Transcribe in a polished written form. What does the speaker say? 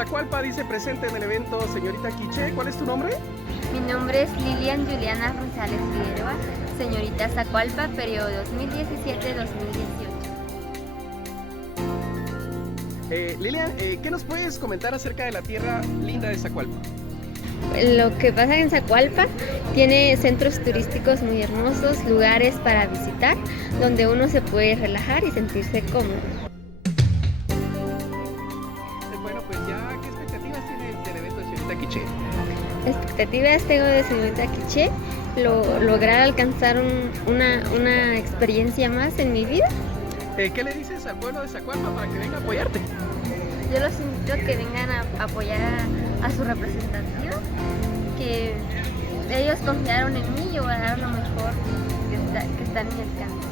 Zacualpa dice presente en el evento señorita Quiché. ¿Cuál es tu nombre? Mi nombre es Lilian Juliana Rosales Figueroa, señorita Zacualpa, periodo 2017-2018. Lilian, ¿qué nos puedes comentar acerca de la tierra linda de Zacualpa? Lo que pasa en Zacualpa tiene centros turísticos muy hermosos, lugares para visitar, donde uno se puede relajar y sentirse cómodo. Bueno, pues ya, ¿qué expectativas tienes del evento de señorita Quiché? Expectativas tengo de señorita Quiché, lograr alcanzar una experiencia más en mi vida. ¿Qué le dices al pueblo de Zacualpa para que venga a apoyarte? Yo los invito a que vengan a apoyar a su representación, que ellos confiaron en mí y yo voy a dar lo mejor que están en el campo.